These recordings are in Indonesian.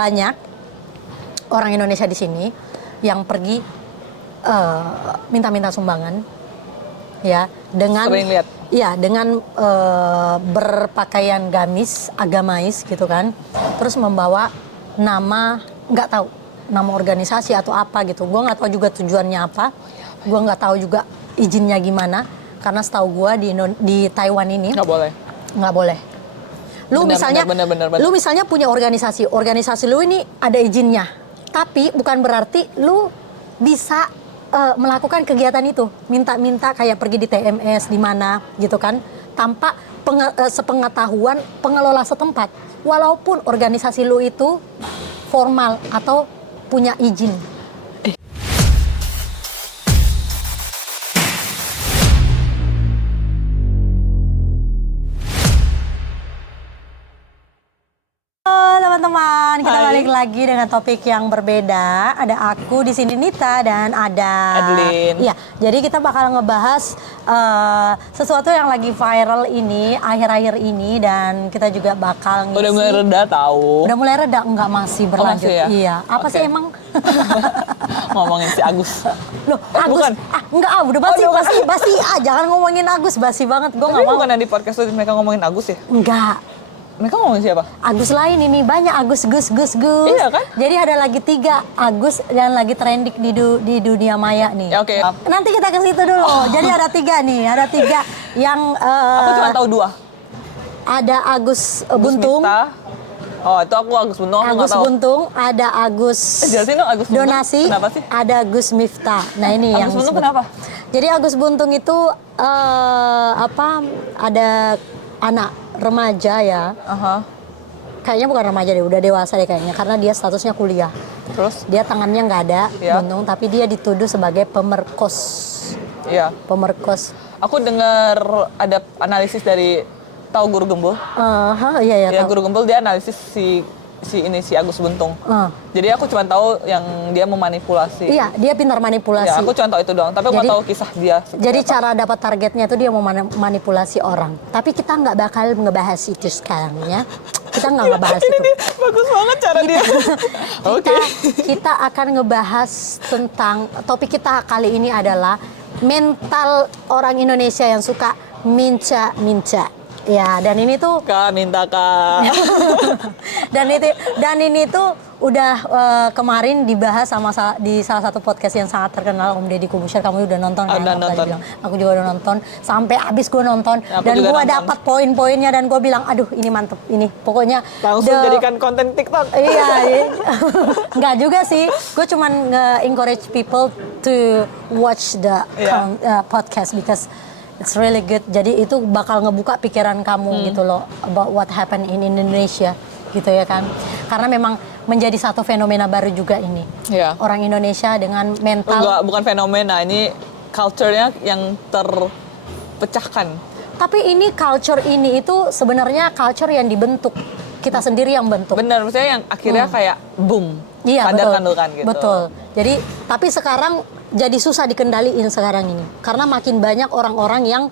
banyak orang Indonesia di sini yang pergi minta-minta sumbangan, ya, dengan sering lihat. Iya, dengan berpakaian gamis, agamais gitu kan, terus membawa nama, nggak tahu nama organisasi atau apa gitu. Gue nggak tahu juga tujuannya apa, gue nggak tahu juga izinnya gimana, karena setahu gue di Taiwan ini nggak boleh. Lu misalnya punya organisasi lu ini ada izinnya, tapi bukan berarti lu bisa melakukan kegiatan itu, minta-minta kayak pergi di TMS di mana gitu kan, tanpa sepengetahuan pengelola setempat, walaupun organisasi lu itu formal atau punya izin. Teman-teman, kita balik lagi dengan topik yang berbeda. Ada aku di sini Nita dan ada Adeline. Iya, jadi kita bakal ngebahas sesuatu yang lagi viral ini akhir-akhir ini, dan kita juga bakal ngisi. Udah mulai reda tahu. Udah mulai reda, enggak, masih berlanjut. Masih ya? Iya. Apa sih emang? Ngomongin si Agus. Loh, Agus. Bukan. Enggak, udah basi. Jangan ngomongin Agus, basi banget. Gue enggak mau. Bukan di podcast tuh mereka ngomongin Agus ya? Enggak. Mereka ngomongin siapa? Agus lain ini, banyak Agus. Iya kan? Jadi ada lagi 3 Agus yang lagi trending di dunia maya nih. Ya, oke. Nanti kita ke situ dulu. Jadi ada 3 nih, ada 3 yang Aku cuma tahu 2. Ada Agus Buntung. Mifta. Oh, itu aku Agus Buntung. Agus Buntung, ada Agus jelasin dong Agus Buntung. Donasi. Kenapa sih? Ada Agus Miftah. Nah, ini yang Agus Buntung kenapa? Jadi Agus Buntung itu ada anak remaja ya. Kayaknya bukan remaja deh, udah dewasa deh kayaknya, karena dia statusnya kuliah. Terus? Dia tangannya nggak ada, Ya. Buntung, tapi dia dituduh sebagai pemerkos. Iya. Pemerkos. Aku dengar ada analisis dari tahu Guru Gembul. Iya. Ya, Tahu. Guru Gembul dia analisis si Agus Buntung. Jadi aku cuma tahu yang dia memanipulasi. Iya, dia pintar manipulasi. Ya, aku cuma tahu itu doang, tapi aku nggak tahu kisah dia. Jadi cara dapat targetnya itu dia mau manipulasi orang. Tapi kita nggak bakal ngebahas itu sekarang ya. Kita nggak ngebahas itu. Ini bagus banget cara dia. Oke. Kita akan ngebahas tentang, topik kita kali ini adalah mental orang Indonesia yang suka minca-minca. Ya, dan ini tuh Kak, minta Kak. dan ini tuh udah kemarin dibahas di salah satu podcast yang sangat terkenal, Om Deddy Corbuzier. Kamu udah nonton kan? Udah nonton. Aku juga udah nonton sampai habis, gue nonton. Ya, dan gue dapat poin-poinnya dan gue bilang, aduh ini mantep ini. Pokoknya Langsung jadikan konten TikTok. Iya. Nggak juga sih. Gue cuman nge-encourage people to watch the podcast because it's really good. Jadi itu bakal ngebuka pikiran kamu gitu loh about what happened in Indonesia gitu ya kan. Karena memang menjadi satu fenomena baru juga ini. Iya. Orang Indonesia dengan mental. Enggak, bukan fenomena, ini culture-nya yang terpecahkan. Tapi ini culture ini itu sebenarnya culture yang dibentuk. Kita sendiri yang bentuk. Bener, maksudnya yang akhirnya kayak boom. Iya, Sadar kan gitu. Betul. Jadi tapi sekarang jadi susah dikendaliin sekarang ini, karena makin banyak orang-orang yang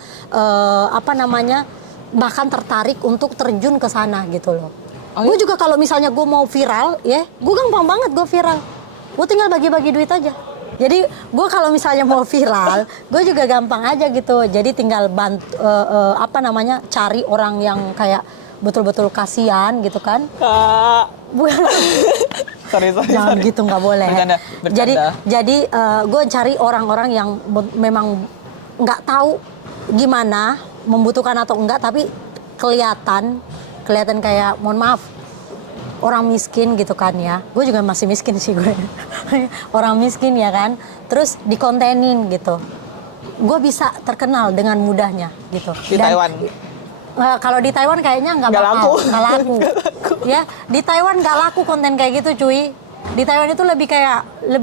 bahkan tertarik untuk terjun ke sana gitu loh. Gue juga kalau misalnya gue mau viral, ya, gue gampang banget gue viral. Gue tinggal bagi-bagi duit aja. Jadi gue kalau misalnya mau viral, gue juga gampang aja gitu. Jadi tinggal cari orang yang kayak betul-betul kasihan gitu kan. Kak. sorry. Jangan gitu, nggak boleh. Bercanda. Jadi gue cari orang-orang yang memang nggak tahu gimana, membutuhkan atau enggak, tapi kelihatan kayak, mohon maaf, orang miskin gitu kan ya. Gue juga masih miskin sih gue. Orang miskin ya kan. Terus dikontenin gitu. Gue bisa terkenal dengan mudahnya gitu. Di Taiwan. Kalau di Taiwan kayaknya nggak laku. Ya, di Taiwan nggak laku konten kayak gitu, cuy. Di Taiwan itu lebih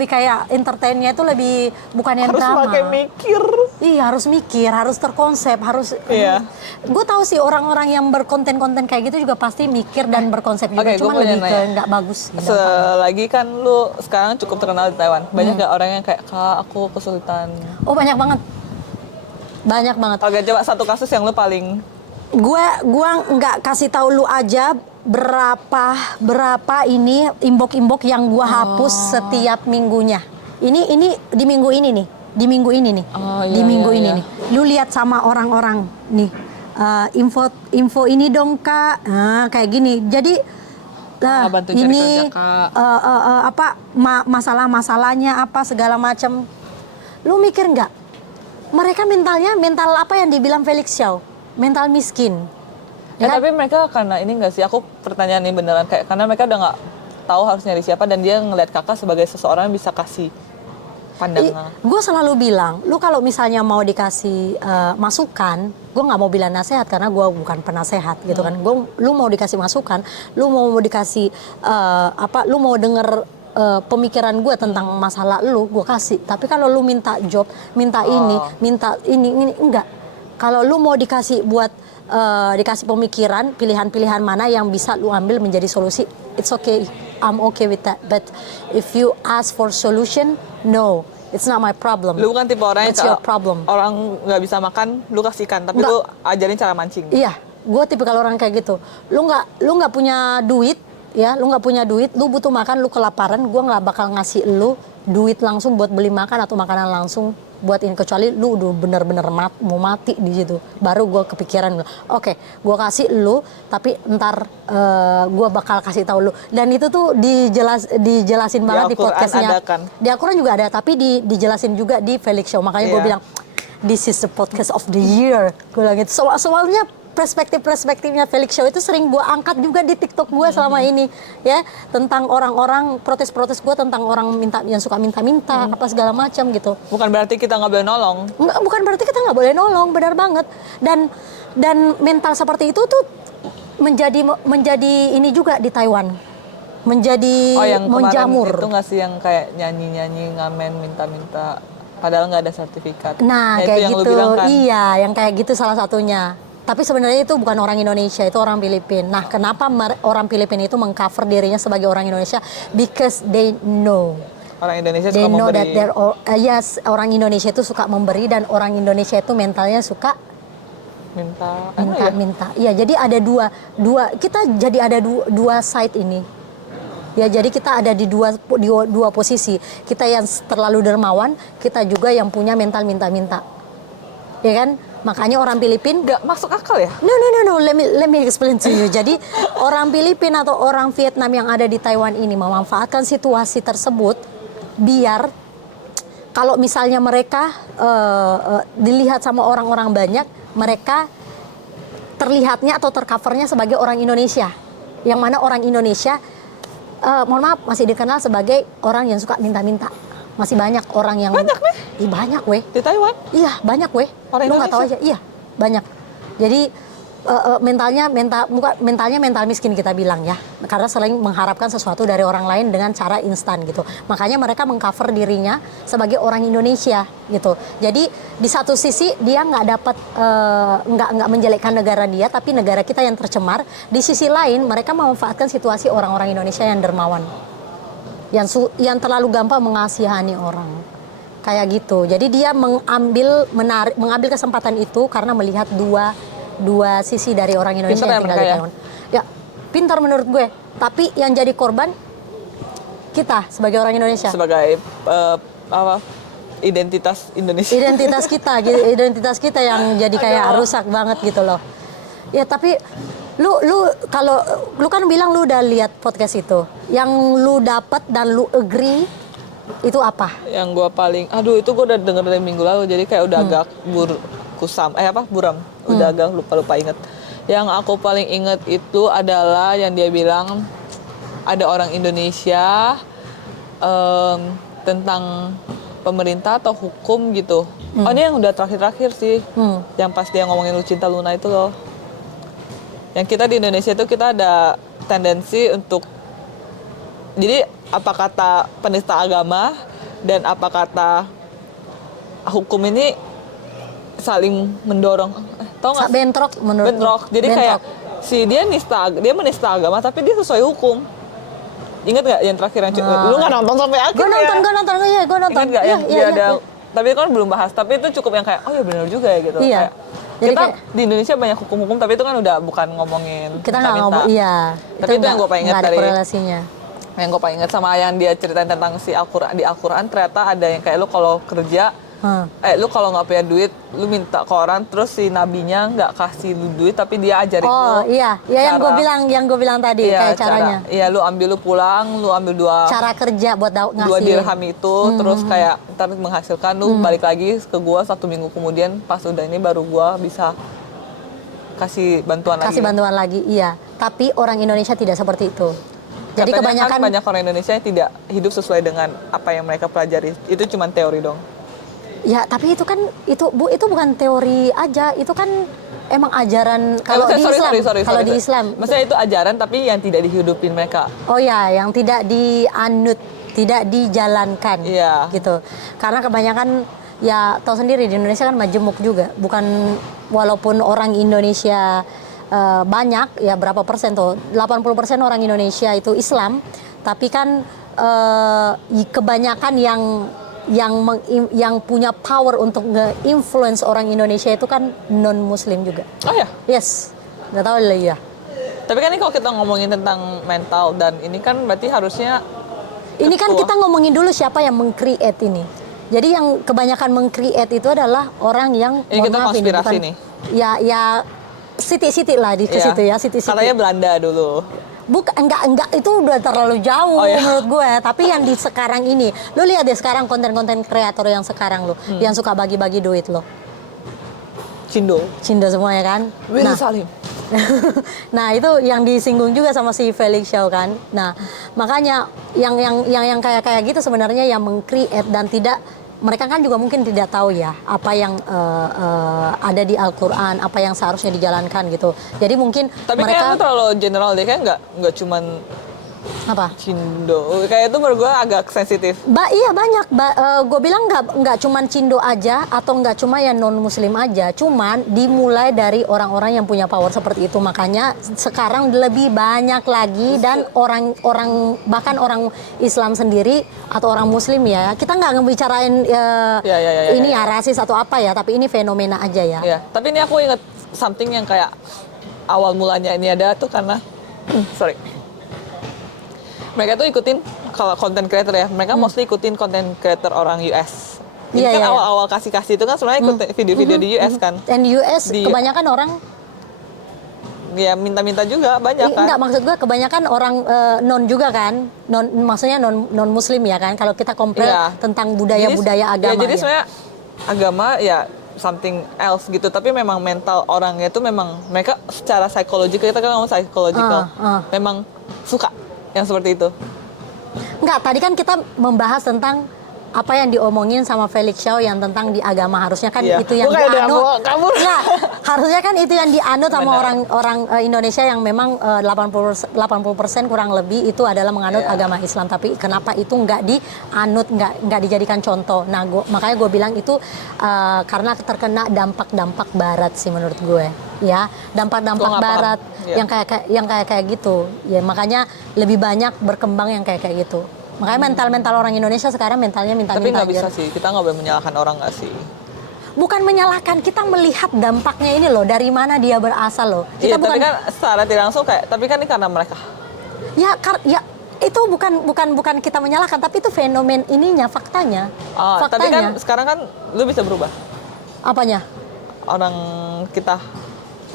kayak entertainnya itu lebih, bukan yang drama. Harus pakai mikir. Iya, harus mikir, harus terkonsep, harus. Iya. Gue tahu sih orang-orang yang berkonten-konten kayak gitu juga pasti mikir dan berkonsep juga, cuma lebih ke nggak bagus. Selagi kan lu sekarang cukup terkenal di Taiwan, banyak nggak orang yang kayak, Kak, aku kesulitan? Oh, banyak banget. Banyak banget. Oke, coba satu kasus yang lu paling. Gue nggak kasih tahu lu aja, berapa ini imbok-imbok yang gua hapus setiap minggunya. Ini di minggu ini nih. Di minggu ini nih. Di minggu ini nih. Lu lihat sama orang-orang nih. Info ini dong Kak. Nah, kayak gini. Jadi bantu cari ini kerja, Kak. Masalah-masalahnya apa segala macam. Lu mikir nggak? Mereka mental apa yang dibilang Felix Xiao? Mental miskin. Ya, tapi mereka karena ini nggak sih, aku pertanyaan ini beneran kayak karena mereka udah nggak tahu harus nyari siapa dan dia ngeliat kakak sebagai seseorang yang bisa kasih pandangan. Gue selalu bilang, lu kalau misalnya mau dikasih masukan, gue nggak mau bilang nasihat karena gue bukan penasehat gitu kan. Lu mau dikasih masukan, lu mau dikasih lu mau denger pemikiran gue tentang masalah lu, gue kasih. Tapi kalau lu minta job, minta ini enggak. Kalau lu mau dikasih buat dikasih pemikiran, pilihan-pilihan mana yang bisa lu ambil menjadi solusi, it's okay, I'm okay with that. But if you ask for solution, no, it's not my problem. Lu bukan tipe orang It's yang your problem. orang nggak bisa makan, lu kasihkan, tapi Nggak. lu ajarin cara mancing. Iya, gue tipikal orang kayak gitu. Lu nggak punya duit, ya, lu nggak punya duit, lu butuh makan, lu kelaparan, gue nggak bakal ngasih lu duit langsung buat beli makan atau makanan langsung buat ini, kecuali lu udah bener-bener mau mati di situ, baru gue kepikiran, oke, gue kasih lu, tapi ntar gue bakal kasih tahu lu. Dan itu tuh dijelasin banget di podcastnya. Di Al-Quran juga ada, tapi dijelasin juga di Felix Show. Makanya gue bilang, this is the podcast of the year. Gue bilang gitu. Soalnya perspektifnya Felix Show itu sering gue angkat juga di TikTok gue selama ini, ya, tentang orang-orang protes-protes gue tentang orang yang suka minta-minta apa segala macam gitu. Bukan berarti kita nggak boleh nolong. Bukan berarti kita nggak boleh nolong, benar banget. Dan mental seperti itu tuh menjadi ini juga di Taiwan, menjadi yang menjamur. Itu nggak sih yang kayak nyanyi-nyanyi ngamen minta-minta padahal nggak ada sertifikat. Nah, itu kayak yang gitu. Lu bilang kan? Iya, yang kayak gitu salah satunya. Tapi sebenarnya itu bukan orang Indonesia, itu orang Filipina. Nah, kenapa orang Filipina itu mengcover dirinya sebagai orang Indonesia? Because they know. Orang Indonesia They suka know memberi. that yes, orang Indonesia itu suka memberi dan orang Indonesia itu mentalnya suka minta. Iya, jadi ada dua kita jadi ada dua side ini. Ya, jadi kita ada di dua posisi. Kita yang terlalu dermawan, kita juga yang punya mental minta-minta. Ya kan? Makanya orang Filipina nggak masuk akal ya? No. Let me explain to you. Jadi orang Filipina atau orang Vietnam yang ada di Taiwan ini memanfaatkan situasi tersebut biar kalau misalnya mereka dilihat sama orang-orang banyak, mereka terlihatnya atau tercovernya sebagai orang Indonesia. Yang mana orang Indonesia, mohon maaf, masih dikenal sebagai orang yang suka minta-minta. Masih banyak orang yang... Banyak nih? Banyak weh. Di Taiwan? Iya, banyak weh. Orang Lu nggak tahu Indonesia? aja. Iya, banyak. Jadi mental miskin kita bilang ya. Karena selain mengharapkan sesuatu dari orang lain dengan cara instan gitu. Makanya mereka mengcover dirinya sebagai orang Indonesia gitu. Jadi di satu sisi dia nggak dapat nggak menjelekkan negara dia, tapi negara kita yang tercemar. Di sisi lain mereka memanfaatkan situasi orang-orang Indonesia yang dermawan. Yang terlalu gampang mengasihani orang. Kayak gitu. Jadi dia mengambil kesempatan itu karena melihat dua sisi dari orang Indonesia pintar yang tinggal di Taiwan. Ya, pintar menurut gue. Tapi yang jadi korban kita sebagai orang Indonesia. Sebagai identitas Indonesia. Identitas kita yang jadi kayak rusak banget gitu loh. Ya, tapi lu kan bilang lu udah lihat podcast itu. Yang lu dapat dan lu agree itu apa? Yang gue paling, itu gue udah denger dari minggu lalu, jadi kayak udah agak buram, udah agak lupa inget. Yang aku paling inget itu adalah yang dia bilang ada orang Indonesia tentang pemerintah atau hukum gitu. Ini yang udah terakhir sih, yang pas dia ngomongin Lucinta Luna itu loh. Yang kita di Indonesia itu kita ada tendensi untuk, jadi apa kata penista agama dan apa kata hukum ini saling mendorong, tau nggak? Bentrok menurut. Bentrok. Jadi kayak dia menista agama tapi dia sesuai hukum. Ingat nggak yang terakhir yang lu nggak nonton sampai akhir? Gue nonton. Ingat nggak yang dia ada? Tapi kan belum bahas. Tapi itu cukup yang kayak ya benar juga ya gitu. Iya. Kayak, Jadi kita kayak, di Indonesia banyak hukum-hukum, tapi itu kan udah bukan ngomongin kita nggak ngomong, iya. Tapi itu yang gue paling ingat nggak ada dari korelasinya. yang gue paling ingat sama yang dia ceritain tentang si Al-Quran. Di Al-Quran ternyata ada yang kayak lu kalau kerja, lu kalau nggak punya duit, lu minta ke orang, terus si nabinya nggak kasih lu duit, tapi dia ajarin Oh lu. iya, ya yang gue bilang tadi Iya, kayak caranya. Iya, lu pulang, lu ambil Cara kerja buat ngasih. 2 dirham itu, terus kayak ntar menghasilkan, lu balik lagi ke gua 1 minggu kemudian, pas udah ini baru gua bisa kasih bantuan lagi. Kasih bantuan lagi, iya. Tapi orang Indonesia tidak seperti itu. Jadi Katanya kebanyakan kan banyak orang Indonesia yang tidak hidup sesuai dengan apa yang mereka pelajari. Itu cuma teori dong. ya, tapi itu kan itu bukan teori aja, itu kan emang ajaran kalau di Islam. Kalau di Islam. Maksudnya itu ajaran tapi yang tidak dihidupin mereka. Oh ya, yang tidak dianut, tidak dijalankan. Iya. Gitu. Karena kebanyakan ya tahu sendiri di Indonesia kan majemuk juga. Bukan walaupun orang Indonesia banyak ya berapa persen tuh 80% orang Indonesia itu Islam, tapi kan kebanyakan yang punya power untuk nge-influence orang Indonesia itu kan non Muslim juga. Oh ya? Yes, nggak tahu lah ya. Tapi kan ini kalau kita ngomongin tentang mental dan ini kan berarti harusnya ini kan kita ngomongin dulu siapa yang meng-create ini. Jadi yang kebanyakan meng-create itu adalah orang yang ini kita konspirasi nih. Ya siti-siti lah di ke situ ya, siti-siti. Katanya Belanda dulu. Bukan, enggak itu udah terlalu jauh menurut gue. Tapi yang di sekarang ini, lu lihat deh sekarang konten-konten kreator yang sekarang lu, yang suka bagi-bagi duit lo. Cindo semua ya kan. Willy Salim. Nah itu yang disinggung juga sama si Felix Xiao kan. Nah makanya yang kayak gitu sebenarnya yang meng-create dan tidak, mereka kan juga mungkin tidak tahu ya apa yang ada di Al-Quran, apa yang seharusnya dijalankan gitu. Jadi mungkin tapi mereka kayaknya terlalu general deh, kayak nggak cuman apa? Cindo, kayak itu menurut gue agak sensitif. Iya banyak. Gue bilang nggak cuman Cindo aja atau nggak cuma yang non Muslim aja. Cuman dimulai dari orang-orang yang punya power seperti itu. Makanya sekarang lebih banyak lagi dan orang bahkan orang Islam sendiri atau orang Muslim ya. Kita nggak ngebicarain ini ya rasis atau apa ya. Tapi ini fenomena aja ya. Ya. Tapi ini aku inget something yang kayak awal mulanya ini ada tuh karena sorry. Mereka tuh ikutin kalau content creator ya, mereka mostly ikutin content creator orang US. Ini kan awal-awal kasih-kasih itu kan sebenarnya ikut video-video di US kan. Dan US kebanyakan orang ya minta-minta juga banyak kan. Enggak, maksud gue kebanyakan orang non juga kan, maksudnya non Muslim ya kan. Kalau kita compare tentang budaya-budaya agama. Ya, jadi sebenarnya agama ya something else gitu, tapi memang mental orangnya itu memang mereka secara psikologikal, kita kan ngomong psychological, memang suka yang seperti itu. Enggak, tadi kan kita membahas tentang apa yang diomongin sama Felix Xiao yang tentang di agama, harusnya kan itu yang dianut. Enggak, harusnya kan itu yang dianut sama orang Indonesia yang memang 80% kurang lebih itu adalah menganut agama Islam, tapi kenapa itu nggak dianut, nggak dijadikan contoh. Nah, makanya gue bilang itu karena terkena dampak-dampak barat sih menurut gue. Ya, dampak-dampak barat yang kayak gitu. Ya, makanya lebih banyak berkembang yang kayak gitu. Makanya mental orang Indonesia sekarang mentalnya minta-minta. Tapi nggak bisa sih, kita nggak boleh menyalahkan orang nggak sih? Bukan menyalahkan, kita melihat dampaknya ini loh, dari mana dia berasal loh. Kita tapi kan secara tidak langsung kayak, tapi kan ini karena mereka. Ya itu bukan kita menyalahkan, tapi itu fenomen ininya, faktanya. Faktanya. Tapi kan sekarang kan lu bisa berubah. Apanya? Orang kita.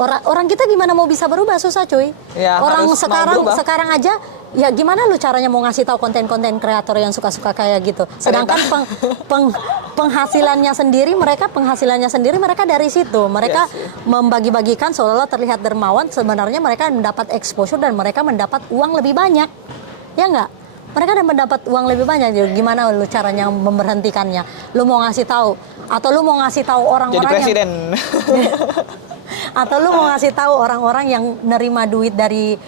Orang kita gimana mau bisa berubah, susah cuy. Ya, orang sekarang aja ya gimana lu caranya mau ngasih tahu konten-konten kreator yang suka-suka kayak gitu. Sedangkan penghasilannya sendiri mereka dari situ. Mereka membagi-bagikan seolah-olah terlihat dermawan, sebenarnya mereka mendapat exposure dan mereka mendapat uang lebih banyak. Ya enggak? Mereka mendapat uang lebih banyak. Jadi gimana lu caranya memberhentikannya? Lu mau ngasih tahu atau lu mau ngasih tahu orang-orang jadi presiden. Atau lu mau ngasih tahu orang-orang yang nerima duit dari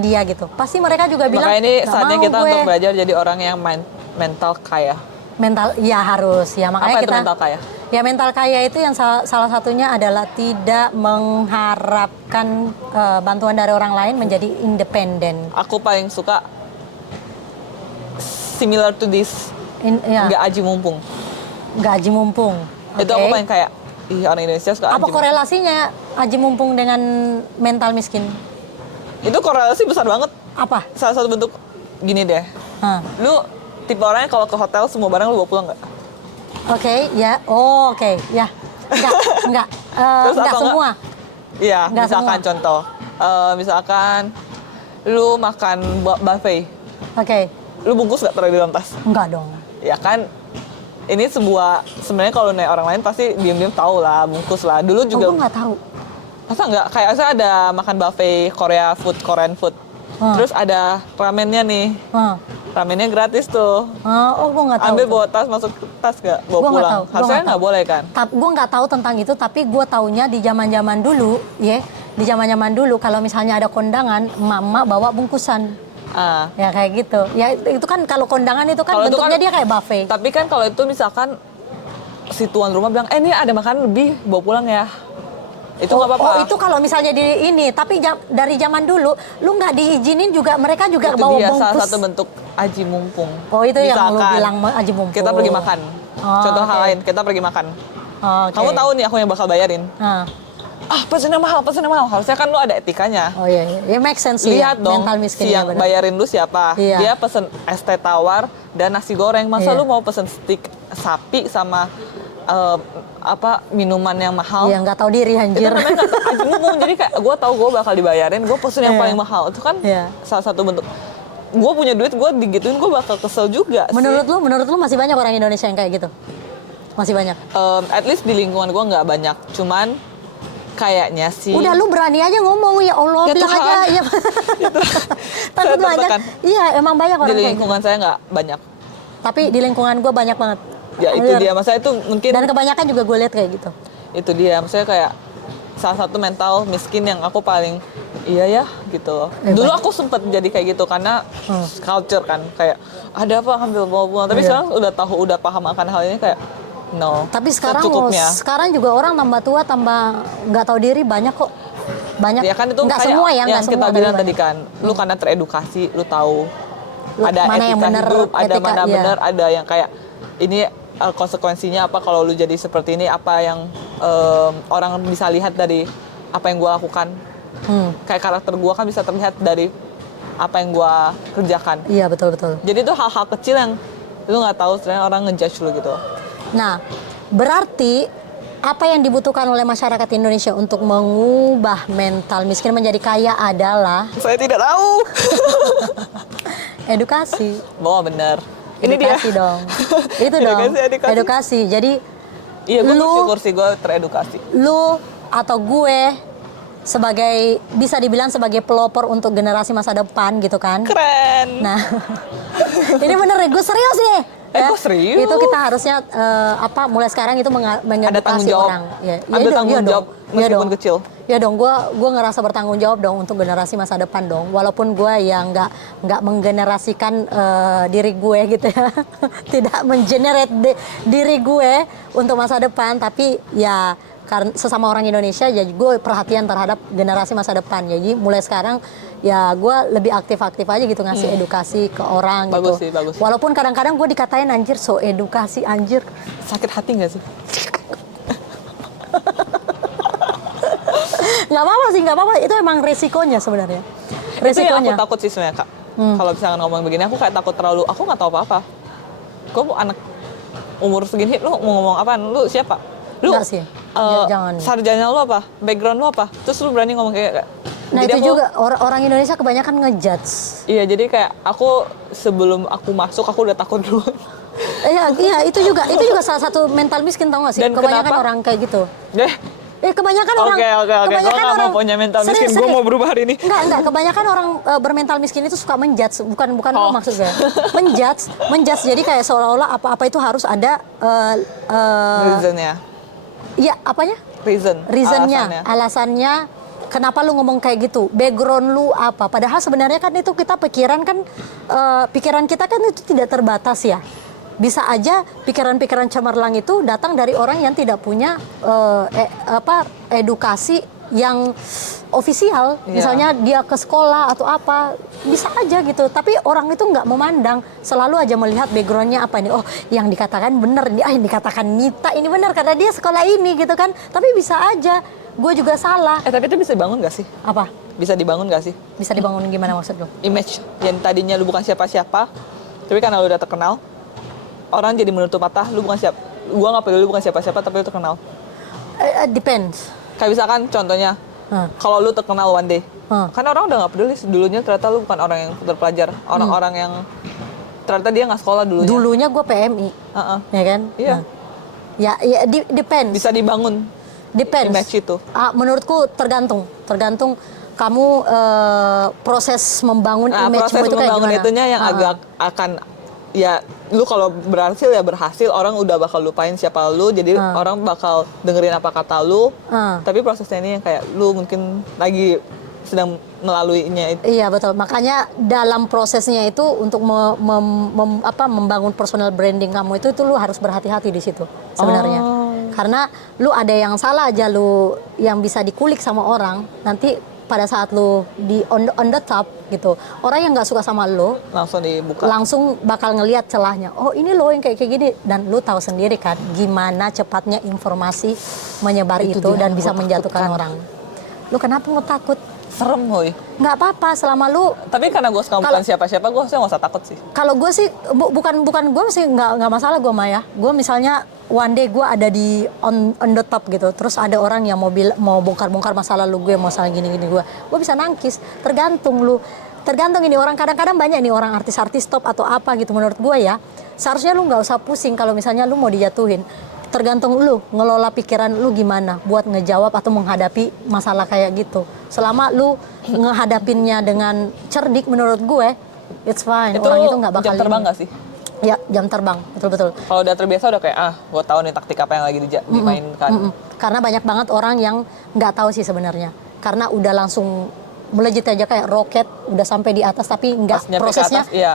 dia gitu, pasti mereka juga bilang. Makanya ini saatnya kita untuk belajar jadi orang yang mental kaya. Ya harus ya, makanya apa kita. Itu mental kaya? Ya mental kaya itu yang salah satunya adalah tidak mengharapkan bantuan dari orang lain, menjadi independen. Aku paling suka similar to this. Nggak aji mumpung. Nggak aji mumpung. Itu aku paling kayak. Iya, orang Indonesia suka Apa aji. korelasinya aji mumpung dengan mental miskin? Itu korelasi besar banget. Apa? Salah satu bentuk gini deh. Hah. Lu tipe orangnya kalau ke hotel semua barang lu bawa pulang nggak? Oke, ya. Oh, oke, ya. Enggak. Terus Enggak apa semua. Iya, Nggak misalkan semua. contoh. Misalkan lu makan buffet. Oke, Lu bungkus nggak taruh di dalam tas? enggak dong. Ya kan, ini sebenarnya kalau naik orang lain pasti diem-diem tahu lah, bungkus lah. Dulu Oh, juga, gue nggak tahu. masa nggak? Kayak saya ada makan buffet Korean food. Terus ada ramennya nih, Hah. ramennya gratis tuh. Oh, gue nggak tahu. Ambil tuh. bawa tas, masuk tas nggak? Bawa Gua nggak pulang. tahu, gua Harusnya nggak nggak tahu. boleh kan? Gue nggak tahu tentang itu, tapi gue taunya di zaman-zaman dulu, ya, di zaman-zaman dulu kalau misalnya ada kondangan, emak-emak bawa bungkusan, Ah. ya kayak gitu. Ya itu kan kalau kondangan itu kan Kalau itu bentuknya kan- dia kayak buffet. Tapi kan kalau itu misalkan si tuan rumah bilang, ini ada makanan lebih, bawa pulang ya. Itu nggak apa-apa. Oh, itu kalau misalnya di ini, tapi dari zaman dulu, lu nggak diizinin juga, mereka juga Itu bawa dia bungkus. salah satu bentuk aji mumpung. Oh, itu yang lu Misalkan bilang aji mumpung. Kita pergi makan. Oh, Contoh hal oke. lain, kita pergi makan. Oh, oke. Kamu tahu nih aku yang bakal bayarin. Nah. Pesennya mahal, pesennya mahal. Harusnya kan lu ada etikanya. Oh iya, iya. Ya make sense sih. Lihat ya. dong Mental si miskin yang bayarin lu siapa. Iya. Dia pesen es teh tawar dan nasi goreng. Masa Iya. lu mau pesen stik sapi sama minuman yang mahal? Iya, nggak tahu diri Itu anjir. namanya nggak tahu aji mumpung. Jadi kayak gue tahu gue bakal dibayarin, gue pesen yang Iya. paling mahal. Itu kan Iya. salah satu bentuk. Gue punya duit, gue digituin, gue bakal kesel juga sih. Menurut lu masih banyak orang Indonesia yang kayak gitu? Masih banyak? At least di lingkungan gue nggak banyak. Cuman kayaknya sih. Udah lu berani aja ngomong, ya Allah, Ya bilang Tuhan. aja. Iya. Takut Saya banyak. tertekan. Iya, emang banyak Di orang kayak gitu. lingkungan saya nggak banyak. Tapi di lingkungan gue banyak banget. Ya itu Bener. dia. Maksudnya itu mungkin Dan kebanyakan juga gue lihat kayak gitu. itu dia. Maksudnya kayak salah satu mental miskin yang aku paling iya ya gitu. Dulu aku sempet jadi kayak gitu karena culture kan kayak ada apa ambil bawa pulang. Tapi Iya. sekarang udah paham akan hal ini kayak no. Tapi secukupnya. sekarang juga orang tambah tua, tambah nggak tahu diri banyak kok. Banyak. Ya kan itu nggak kayak semua ya, yang nggak kita semua. bilang tapi tadi kan. Lu karena teredukasi, lu tahu ada mana etika yang bener, hidup, ada etika, mana iya. benar, ada yang kayak ini konsekuensinya apa kalau lu jadi seperti ini, apa yang orang bisa lihat dari apa yang gua lakukan. Kayak karakter gua kan bisa terlihat dari apa yang gua kerjakan. Iya, betul-betul. Jadi itu hal-hal kecil yang lu nggak tahu sebenarnya orang ngejudge lu gitu. Nah, berarti apa yang dibutuhkan oleh masyarakat Indonesia untuk mengubah mental miskin menjadi kaya adalah Saya tidak tahu. edukasi. Oh bener. Ini dia. Edukasi dong. Itu dong. Edukasi. Edukasi. Jadi Iya, gue Lu- bersyukur sih gue teredukasi. lu atau gue sebagai bisa dibilang sebagai pelopor untuk generasi masa depan gitu kan. Keren. Nah, ini bener gue serius nih. Kok serius? Itu kita harusnya mulai sekarang itu Ada tanggung mengedukasi jawab. orang. Ya, Ada tanggung jawab meskipun kecil. Ya dong, gue ngerasa bertanggung jawab dong untuk generasi masa depan dong. Walaupun gue yang nggak menggenerasikan diri gue gitu ya, tidak mengenerate diri gue untuk masa depan, tapi ya karena sesama orang Indonesia, jadi gue perhatian terhadap generasi masa depan. Jadi mulai sekarang ya gue lebih aktif-aktif aja gitu ngasih edukasi ke orang Bagus gitu. sih, bagus. Walaupun kadang-kadang gue dikatain anjir so edukasi anjir. Sakit hati nggak sih? Nggak apa-apa sih, nggak apa-apa. Itu emang resikonya sebenarnya. Itu yang Resikonya. aku takut sih sebenarnya Kak. Kalau misalnya ngomong begini, aku kayak takut terlalu, aku nggak tahu apa-apa. Gue anak umur segini, lu mau ngomong apaan? Lu siapa? Lu Nggak sih. Jangan. sarjana lu apa? Background lu apa? Terus lu berani ngomong kayak Nah jadi itu aku- juga orang Indonesia kebanyakan ngejudge. Iya, jadi kayak aku sebelum aku masuk, aku udah takut dulu. Iya itu juga salah satu mental miskin, tau gak sih? Dan Kebanyakan kenapa? orang kayak gitu. Deh, Kebanyakan orang. Oke. Gue kebanyakan nggak mau orang- punya mental Serius, miskin. Gue serius. mau berubah hari ini. Enggak. Kebanyakan orang bermental miskin itu suka menjudge, bukan Oh. lu maksud gue. Menjudge. Jadi kayak seolah-olah apa-apa itu harus ada Reasonnya. iya apanya? alasannya. Reasonnya, alasannya kenapa lu ngomong kayak gitu, background lu apa. Padahal sebenarnya kan itu kita pikiran kita kan itu tidak terbatas ya. Bisa aja pikiran-pikiran cemerlang itu datang dari orang yang tidak punya edukasi yang ofisial, Iya. misalnya dia ke sekolah atau apa, bisa aja gitu. Tapi orang itu nggak memandang, selalu aja melihat backgroundnya apa ini. Oh, yang dikatakan benar, yang dikatakan Nita ini benar karena dia sekolah ini gitu kan. Tapi bisa aja, gue juga salah. Tapi itu bisa dibangun gak sih? Apa? Bisa dibangun gak sih? Bisa dibangun gimana maksud lo? Image yang tadinya lu bukan siapa-siapa, tapi karena lu udah terkenal, orang jadi menutup mata, lu bukan siapa. Gua nggak peduli lu bukan siapa-siapa, tapi lu terkenal. Depends. Kayak misalkan contohnya, kalau lu terkenal one day, kan orang udah nggak peduli dulunya ternyata lu bukan orang yang terpelajar, orang-orang yang ternyata dia nggak sekolah dulunya. Dulunya gue PMI, ya kan? Iya. Ya, depends. Bisa dibangun Depends. image itu. Menurutku tergantung kamu proses membangun image Proses itu kayak membangun gimana? itunya yang agak akan ya lu kalau berhasil ya berhasil, orang udah bakal lupain siapa lu, jadi orang bakal dengerin apa kata lu. Tapi prosesnya ini yang kayak lu mungkin lagi sedang melaluinya itu. Iya betul, makanya dalam prosesnya itu untuk membangun personal branding kamu itu lu harus berhati-hati di situ sebenarnya. Karena lu ada yang salah aja lu yang bisa dikulik sama orang, nanti pada saat lu di on the top gitu, orang yang nggak suka sama lu Langsung dibuka. langsung bakal ngelihat celahnya. Oh ini loh yang kayak gini, dan lu tahu sendiri kan gimana cepatnya informasi menyebar itu dan bisa menjatuhkan orang. Lu kenapa mau takut? Serem, woy. Nggak apa-apa selama lu. Tapi karena gue sekarang bukan siapa-siapa, gue harusnya nggak usah takut sih. Kalau gue sih bukan gue sih nggak masalah gue Maya. Gue misalnya one day gue ada di on the top gitu, terus ada orang yang mau bongkar masa lalu gue, mau salah gini gue bisa nangkis. Tergantung ini orang, kadang-kadang banyak nih orang artis-artis top atau apa gitu. Menurut gue ya seharusnya lu nggak usah pusing kalau misalnya lu mau dijatuhin. Tergantung lu ngelola pikiran lu gimana buat ngejawab atau menghadapi masalah kayak gitu. Selama lu ngehadapinnya dengan cerdik, menurut gue it's fine. Itu orang itu nggak bakal jam terbang nggak sih? Ya, jam terbang, betul-betul. Kalau udah terbiasa udah kayak gue tahu nih taktik apa yang lagi dimainkan. Karena banyak banget orang yang nggak tahu sih sebenarnya. Karena udah langsung melejit aja kayak roket, udah sampai di atas tapi nggak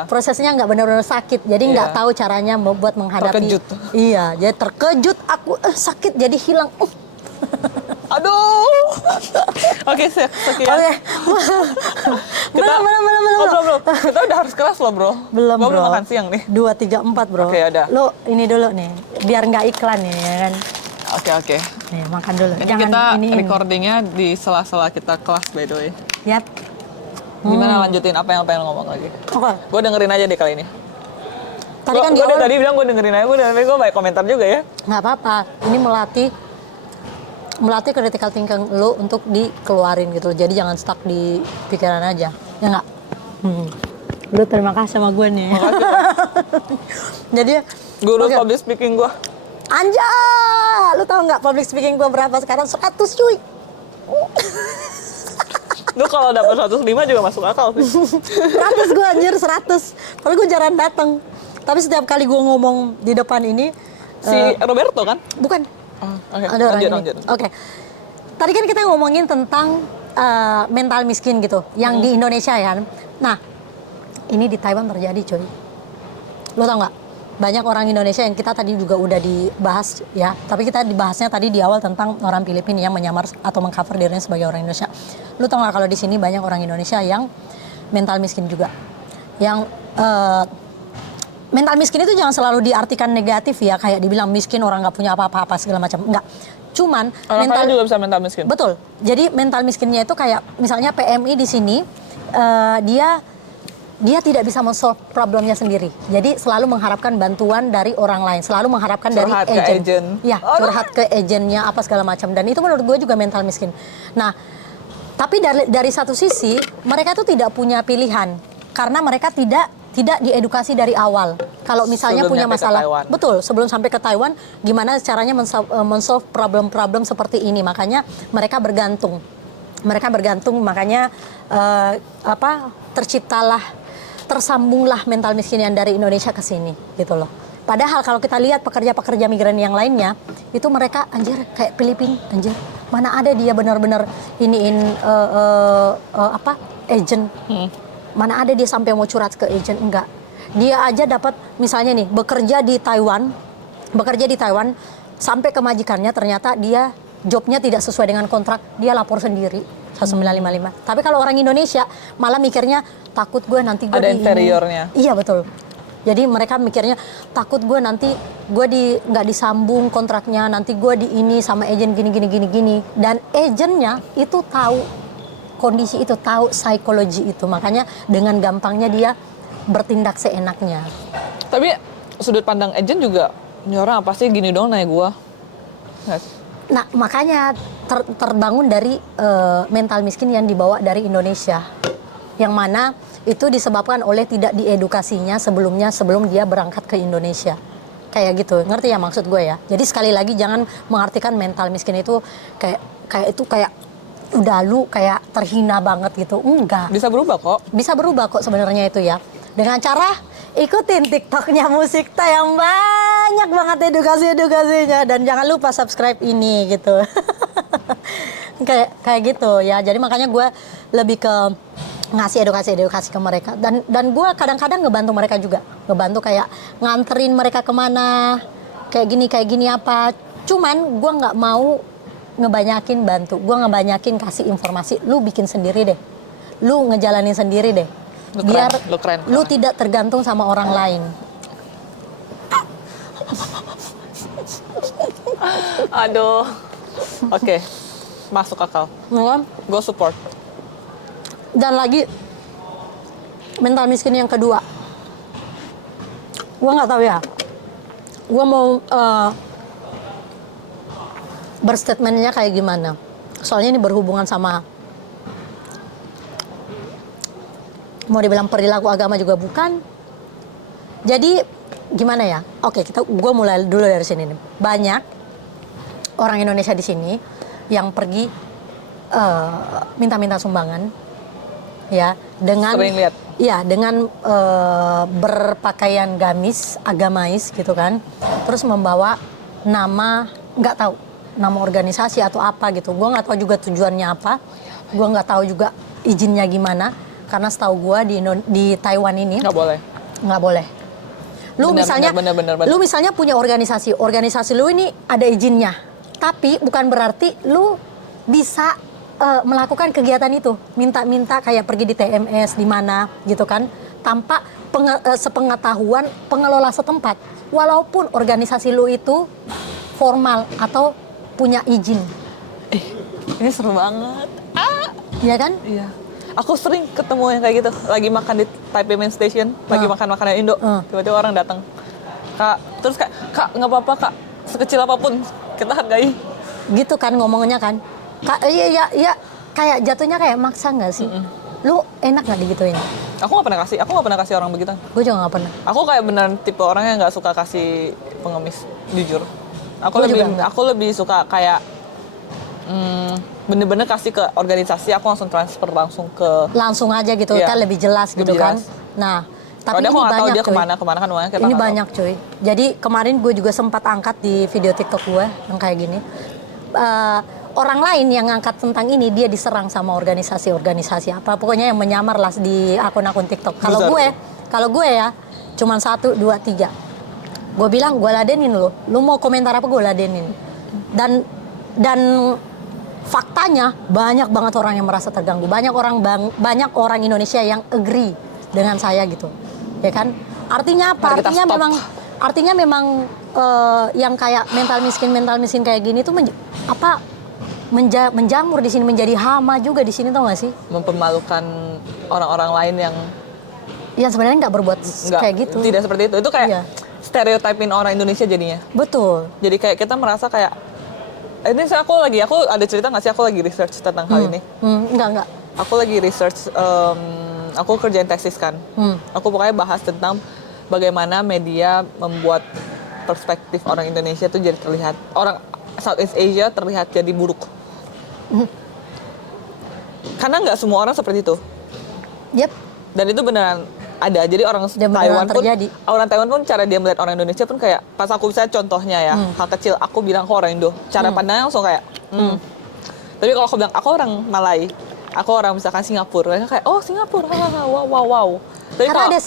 prosesnya nggak benar-benar sakit. Jadi nggak tahu caranya buat menghadapi. Terkejut. Iya, jadi terkejut aku sakit jadi hilang. Aduh. Oke, sekian. Oke. Belum. Kita udah harus keras loh, bro. Belum, Gua bro. belum makan siang nih. 2, 3, 4, bro. Oke, udah. Lo ini dulu nih, biar nggak iklan nih, ya kan. Oke. Nih, makan dulu. Ini kita recordingnya di sela-sela kita kelas, by the way. Yap. Gimana lanjutin apa yang pengen ngomong lagi? Oke. Gue dengerin aja deh kali ini. Tadi kan di Gue awal tadi bilang gue dengerin aja, gue banyak komentar juga ya. nggak apa-apa. Ini melatih critical thinking lo untuk dikeluarin gitu. Jadi jangan stuck di pikiran aja. Ya nggak? Lu terima kasih sama gue nih. Makasih. Jadi Guru oke. public speaking gue. Anjay! Lu tahu nggak public speaking gue berapa sekarang? 100 cuy. Lu kalau dapat 105 juga masuk akal sih. 100 gue anjir, 100. Padahal gue jarang datang. Tapi setiap kali gue ngomong di depan ini Si Roberto kan? bukan. Oke, Ada orang lanjut. ini. Oke. Tadi kan kita ngomongin tentang mental miskin gitu, yang di Indonesia ya. Nah, ini di Taiwan terjadi, coy. Lo tau nggak? Banyak orang Indonesia yang kita tadi juga udah dibahas ya, tapi kita dibahasnya tadi di awal tentang orang Filipina yang menyamar atau mengcover dirinya sebagai orang Indonesia. Lo tau nggak kalau di sini banyak orang Indonesia yang mental miskin juga, yang mental miskin itu jangan selalu diartikan negatif ya, kayak dibilang miskin orang nggak punya apa-apa segala macam, enggak. Cuman Orang kaya juga bisa mental miskin. Betul. Jadi mental miskinnya itu kayak misalnya PMI di sini dia tidak bisa men-solve problemnya sendiri. Jadi selalu mengharapkan bantuan dari orang lain, selalu mengharapkan Curhat dari ke agent. Ya, curhat ke agennya apa segala macam, dan itu menurut gue juga mental miskin. Nah, tapi dari satu sisi mereka tuh tidak punya pilihan karena mereka tidak diedukasi dari awal. Kalau misalnya Sebelum punya nyampe ke masalah, Taiwan. betul, sebelum sampai ke Taiwan, gimana caranya men-solve problem-problem seperti ini. Makanya mereka bergantung, makanya tersambunglah mental miskin yang dari Indonesia ke sini, gitu loh. Padahal kalau kita lihat pekerja-pekerja migran yang lainnya, itu mereka anjir kayak Filipina, anjir. Mana ada dia benar-benar agent. Mana ada dia sampai mau curhat ke agent, enggak. Dia aja dapat misalnya nih bekerja di Taiwan sampai ke majikannya ternyata dia jobnya tidak sesuai dengan kontrak, dia lapor sendiri 1955. Tapi kalau orang Indonesia malah mikirnya takut gue nanti gue Ada inferiornya. Iya betul. Jadi mereka mikirnya takut gue nanti gue nggak disambung kontraknya, nanti gue di ini sama agent gini. Dan agentnya itu tahu kondisi itu, tahu psikologi itu. Makanya dengan gampangnya dia bertindak seenaknya. Tapi sudut pandang agent juga, ini orang apa sih gini dong nanya gue. Yes. Nah makanya terbangun dari mental miskin yang dibawa dari Indonesia. Yang mana itu disebabkan oleh tidak diedukasinya sebelum dia berangkat ke Indonesia. Kayak gitu, ngerti ya maksud gue ya? Jadi sekali lagi jangan mengartikan mental miskin itu kayak udah lu kayak terhina banget gitu. Enggak. Bisa berubah kok. Bisa berubah kok sebenarnya itu ya. Dengan cara ikutin TikToknya Musikta yang banyak banget edukasinya, dan jangan lupa subscribe ini gitu. kayak gitu ya. Jadi makanya gue lebih ke ngasih edukasi ke mereka, dan gue kadang-kadang ngebantu mereka juga, kayak nganterin mereka kemana, kayak gini apa. Cuman gue nggak mau ngebanyakin bantu, gue ngebanyakin kasih informasi. Lu bikin sendiri deh, lu ngejalanin sendiri deh, biar lu tidak tergantung sama orang lain. Aduh. Oke. Masuk akal. Gue support. Dan lagi mental miskin yang kedua, gue nggak tahu ya, gue mau berstatementnya kayak gimana. Soalnya ini berhubungan sama, mau dibilang perilaku agama juga bukan. Jadi gimana ya? Oke, gue mulai dulu dari sini nih. Banyak orang Indonesia di sini yang pergi minta-minta sumbangan. Ya, dengan berpakaian agamais gitu kan, terus membawa nama, nggak tahu nama organisasi atau apa gitu. Gue nggak tahu juga tujuannya apa, gue nggak tahu juga izinnya gimana, karena setahu gue di Taiwan ini nggak boleh. Lu misalnya punya organisasi lu ini ada izinnya, tapi bukan berarti lu bisa melakukan kegiatan itu, minta kayak pergi di TMS di mana gitu kan, tanpa sepengetahuan pengelola setempat, walaupun organisasi lu itu formal atau punya izin. Ini seru banget. Iya kan? Iya. Aku sering ketemu yang kayak gitu, lagi makan di Taipei Main Station, lagi makan makanan Indo, tiba-tiba orang datang, kak nggak apa-apa kak, sekecil apapun kita hargai. Gitu kan ngomongnya kan. Iya, kayak jatuhnya kayak maksa nggak sih? Lu enak nggak digituin? Aku nggak pernah kasih orang begitu. Gue juga nggak pernah. Aku kayak beneran tipe orang yang nggak suka kasih pengemis, jujur. Aku lebih suka kayak bener-bener kasih ke organisasi, aku langsung transfer langsung aja gitu, iya, kan lebih jelas gitu kan. Nah, tapi ini aku nggak tahu banyak dia kemana kan uangnya kita. Ini banyak cuy. Jadi kemarin gue juga sempat angkat di video TikTok gue yang kayak gini. Orang lain yang ngangkat tentang ini, dia diserang sama organisasi apa, pokoknya yang menyamar lah di akun-akun TikTok. Kalau gue ya cuman 1, 2, 3. Gue bilang gue ladenin lu mau komentar apa gue ladenin. Dan faktanya banyak banget orang yang merasa terganggu, banyak orang Indonesia yang agree dengan saya gitu, ya kan? Artinya apa? Artinya memang yang kayak mental miskin kayak gini tuh menjamur di sini, menjadi hama juga di sini, tau gak sih? Mempermalukan orang-orang lain yang sebenarnya nggak berbuat kayak gitu. Tidak seperti itu. Itu kayak stereotipin orang Indonesia jadinya. Betul. Jadi kayak kita merasa kayak ini aku ada cerita nggak sih, aku lagi research tentang hal ini. Enggak. Aku lagi research, aku kerjain tesis kan. Aku pokoknya bahas tentang bagaimana media membuat perspektif orang Indonesia tuh jadi terlihat, orang Southeast Asia terlihat jadi buruk. Karena nggak semua orang seperti itu. Yep. Dan itu beneran ada. Jadi orang Taiwan pun cara dia melihat orang Indonesia pun kayak, pas aku misalnya contohnya ya, hal kecil aku bilang ke orang Indo, cara pandangnya langsung kayak Tapi kalau aku bilang aku orang Malay, aku orang misalkan Singapura, mereka kayak oh Singapura, wow. Tapi karena ada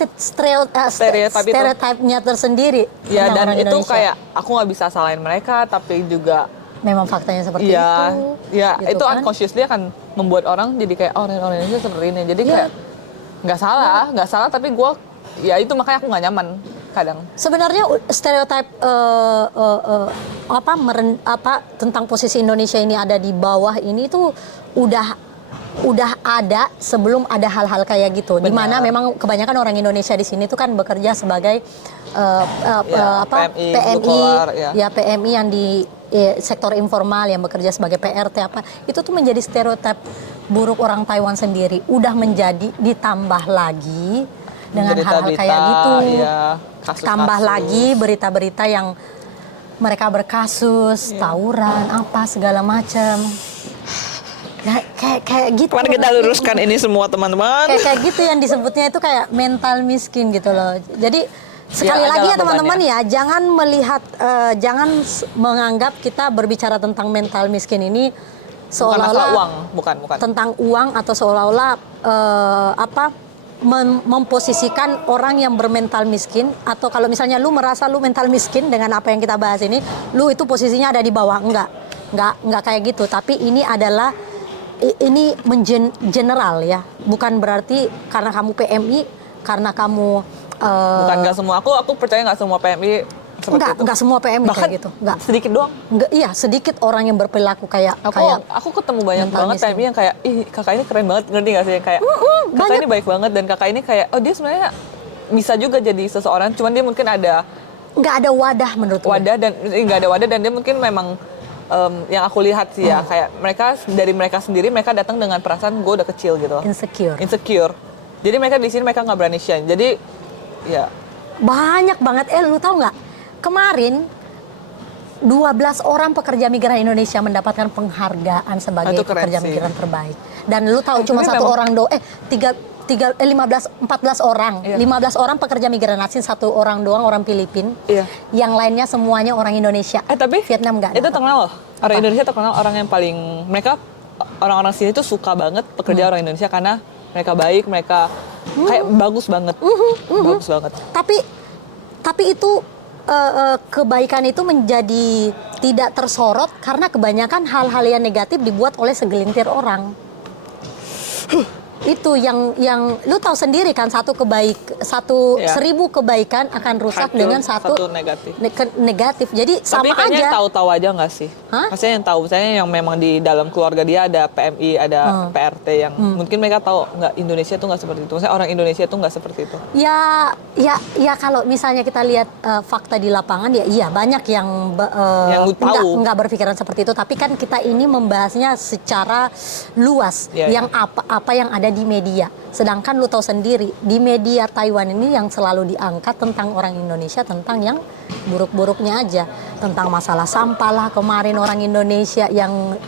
stereotipnya tersendiri. Ya, dan itu kayak aku nggak bisa salahin mereka, tapi juga memang faktanya seperti Iya, itu. ya gitu itu kan. unconsciously akan membuat orang jadi kayak orang Indonesia seperti ini. Jadi kayak nggak salah tapi gue ya itu makanya aku nggak nyaman kadang. Sebenarnya stereotip tentang posisi Indonesia ini ada di bawah ini tuh udah ada sebelum ada hal-hal kayak gitu. Di mana memang kebanyakan orang Indonesia di sini tuh kan bekerja sebagai PMI, PMI yang di sektor informal yang bekerja sebagai PRT itu tuh menjadi stereotip buruk orang Taiwan sendiri. Udah menjadi ditambah lagi dengan hal-hal kayak gitu. Iya, kasus-kasus. Tambah lagi berita-berita yang mereka berkasus, tawuran, segala macam. Nah, kayak gitu. Mari kita luruskan ini semua teman-teman. Kayak gitu yang disebutnya itu kayak mental miskin gitu loh. Jadi sekali lagi ya teman-teman ya, jangan melihat, jangan menganggap kita berbicara tentang mental miskin ini seolah-olah uang, bukan. Tentang uang atau seolah-olah memposisikan orang yang bermental miskin, atau kalau misalnya lu merasa lu mental miskin dengan apa yang kita bahas ini, lu itu posisinya ada di bawah. Enggak kayak gitu. Tapi ini adalah general ya, bukan berarti karena kamu PMI, karena kamu bukan nggak semua. Aku percaya nggak semua PMI seperti itu. Enggak semua PMI bahkan kayak gitu. Enggak. Sedikit doang. Enggak, iya, sedikit orang yang berperilaku kayak aku ketemu banyak banget PMI yang kayak, ih kakak ini keren banget, ngerti nggak sih, yang kayak kakak banyak. ini baik banget, dan kakak ini kayak dia sebenarnya bisa juga jadi seseorang, cuman dia mungkin ada nggak ada wadah menurut nggak ada wadah, dan dia mungkin memang yang aku lihat sih ya, kayak mereka sendiri mereka datang dengan perasaan gue udah kecil gitu, insecure. Jadi mereka di sini mereka nggak berani shine. Jadi ya banyak banget. Lu tahu nggak, kemarin 12 orang pekerja migran Indonesia mendapatkan penghargaan sebagai pekerja migran terbaik. Dan lu tahu cuma satu orang 14 orang. Iya. 15 orang pekerja migran asing, satu orang doang orang Filipin. Iya. Yang lainnya semuanya orang Indonesia. Tapi Vietnam nggak. Itu terkenal loh. Orang Indonesia terkenal orang yang paling, mereka orang-orang sini tuh suka banget pekerja orang Indonesia karena mereka baik, mereka kayak bagus banget. Bagus banget. Tapi itu kebaikan itu menjadi tidak tersorot karena kebanyakan hal-hal yang negatif dibuat oleh segelintir orang. Itu yang lu tahu sendiri kan, 1000 kebaikan akan rusak dengan satu negatif. Jadi sama aja. Tapi kayaknya tahu-tahu aja nggak sih? Maksudnya yang tahu, misalnya yang memang di dalam keluarga dia ada PMI, ada PRT yang mungkin mereka tahu nggak Indonesia tuh nggak seperti itu. Maksudnya orang Indonesia tuh nggak seperti itu. Ya kalau misalnya kita lihat fakta di lapangan, ya iya banyak yang nggak berpikiran seperti itu. Tapi kan kita ini membahasnya secara luas, yang apa yang ada di media. Sedangkan lu tahu sendiri, di media Taiwan ini yang selalu diangkat tentang orang Indonesia, tentang yang buruk-buruknya aja. Tentang masalah sampah lah, kemarin orang Indonesia yang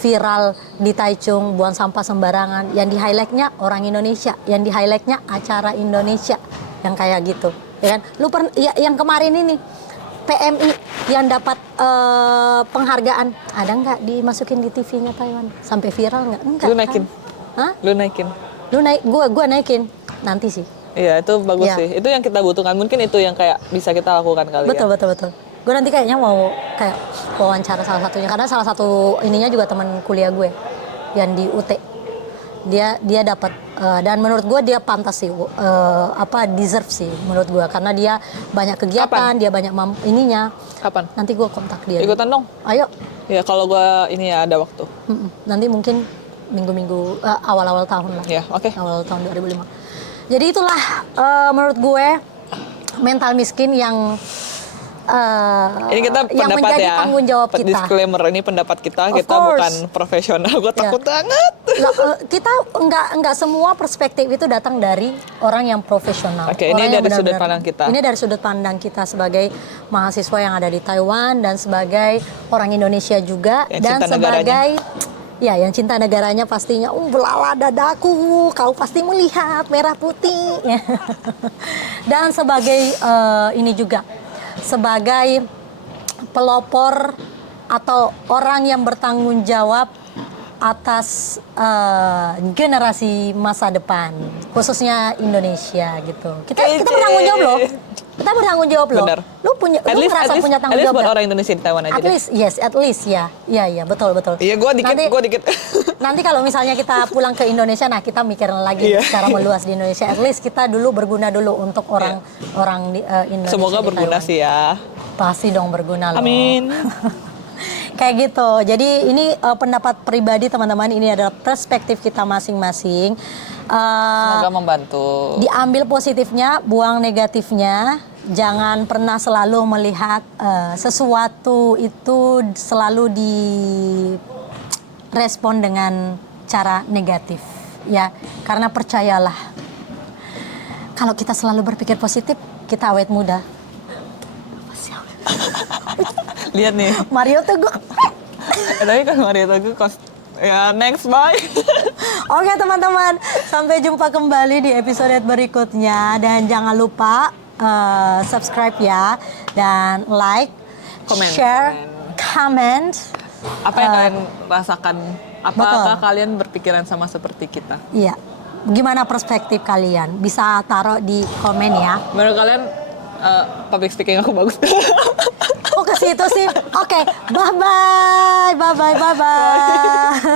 viral di Taichung, buang sampah sembarangan. Yang di-highlight-nya orang Indonesia, yang di-highlight-nya acara Indonesia, yang kayak gitu. Ya kan? Yang kemarin ini, PMI yang dapat penghargaan, ada nggak dimasukin di TV-nya Taiwan? Sampai viral nggak? Enggak. Lu naikin? Kan? Hah? Lu naikin? Gua naikin nanti sih. Iya, itu bagus sih. Itu yang kita butuhkan. Mungkin itu yang kayak bisa kita lakukan kali betul. Gue nanti kayaknya mau kayak wawancara salah satunya, karena salah satu ininya juga teman kuliah gue yang di UT. Dia dapat dan menurut gue dia pantas sih, deserve sih menurut gue, karena dia banyak kegiatan. Kapan? Dia banyak ininya. Kapan? Nanti gue kontak dia. Ikutan dong. Ayo. Ya kalau gue ini ya ada waktu. Nanti mungkin minggu-minggu awal-awal tahun lah. Ya, oke. Awal tahun 2005. Jadi itulah menurut gue mental miskin yang ini kita yang pendapat menjadi ya. Tanggung jawab kita. Disclaimer, ini pendapat kita. Of kita course. Bukan profesional. Gue takut banget. Kita enggak semua perspektif itu datang dari orang yang profesional. Oke, ini dari sudut pandang kita. Ini dari sudut pandang kita sebagai mahasiswa yang ada di Taiwan dan sebagai orang Indonesia juga, yang dan sebagai yang cinta negaranya pastinya. Belala dadaku, kau pasti melihat merah putih. Dan sebagai ini juga sebagai pelopor atau orang yang bertanggung jawab atas generasi masa depan, khususnya Indonesia gitu. Kita bertanggung jawab loh. kita bertanggung jawab loh. Bener. Lu ngerasa punya tanggung jawab buat nggak? orang Indonesia di Taiwan aja At deh. least, yes, at least ya. Iya, betul. Iya, gue dikit. Nanti kalau misalnya kita pulang ke Indonesia, nah kita mikirin lagi Iya. secara meluas di Indonesia. At least kita dulu berguna dulu untuk orang di Indonesia. Semoga di berguna Taiwan. sih ya. Pasti dong berguna loh. Amin. Kayak gitu. Jadi ini pendapat pribadi teman-teman. Ini adalah perspektif kita masing-masing. Semoga membantu. Diambil positifnya, buang negatifnya. Jangan pernah selalu melihat sesuatu itu selalu direspon dengan cara negatif, ya. Karena percayalah, kalau kita selalu berpikir positif, kita awet muda. Lihat nih. Mario Teguh. Tapi kan Mario Teguh ya next bye. Oke teman-teman, sampai jumpa kembali di episode berikutnya dan jangan lupa subscribe ya dan like, share, comment. Apa yang kalian rasakan? Apakah betul. kalian berpikiran sama seperti kita? Iya, gimana perspektif kalian? Bisa taruh di komen ya. Menurut kalian public speaking aku bagus? Oh ke situ sih. Oke, bye bye.